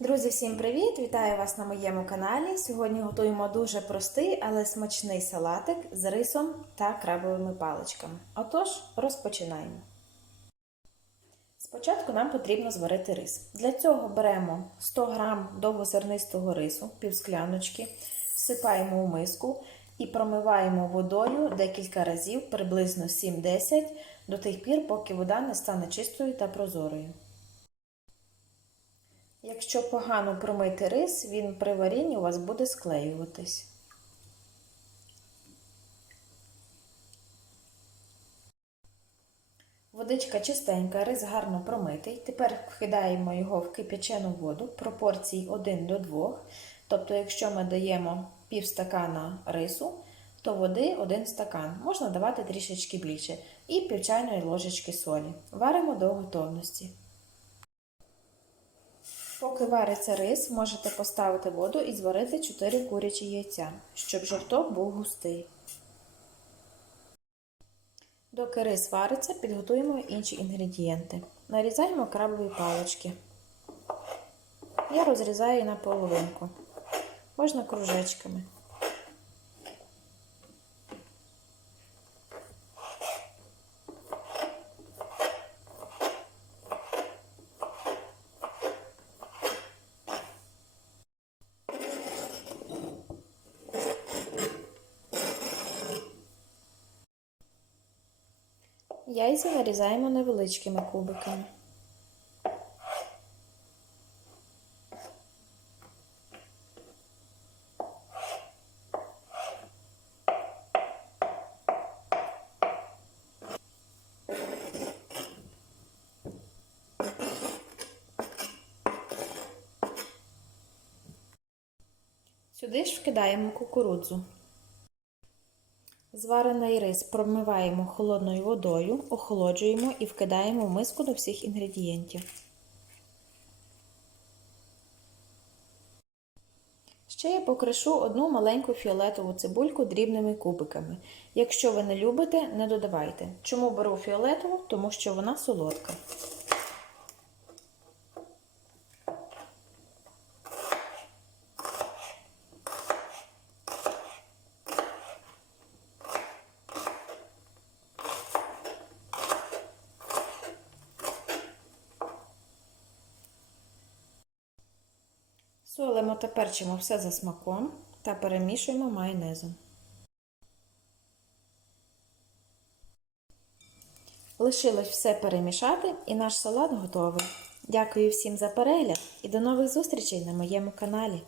Друзі, всім привіт! Вітаю вас на моєму каналі. Сьогодні готуємо дуже простий, але смачний салатик з рисом та крабовими паличками. Отож, розпочинаємо. Спочатку нам потрібно зварити рис. Для цього беремо 100 г довгозернистого рису, півскляночки, всипаємо у миску і промиваємо водою декілька разів, приблизно 7-10, до тих пір, поки вода не стане чистою та прозорою. Якщо погано промити рис, він при варінні у вас буде склеюватись. Водичка чистенька, рис гарно промитий. Тепер вкидаємо його в кип'ячену воду пропорцій 1 до 2. Тобто, якщо ми даємо пів стакана рису, то води 1 стакан. Можна давати трішечки більше. І пів чайної ложечки солі. Варимо до готовності. Поки вариться рис, можете поставити воду і зварити 4 курячі яйця, щоб жовток був густий. Доки рис вариться, підготуємо інші інгредієнти. Нарізаємо крабові палички. Я розрізаю на половинку. Можна кружечками. Яйця нарізаємо невеличкими кубиками. Сюди ж вкидаємо кукурудзу. Зварений рис промиваємо холодною водою, охолоджуємо і вкидаємо в миску до всіх інгредієнтів. Ще я покришу одну маленьку фіолетову цибульку дрібними кубиками. Якщо ви не любите, не додавайте. Чому беру фіолетову? Тому що вона солодка. Солимо та перчимо все за смаком та перемішуємо майонезом. Лишилось все перемішати і наш салат готовий. Дякую всім за перегляд і до нових зустрічей на моєму каналі.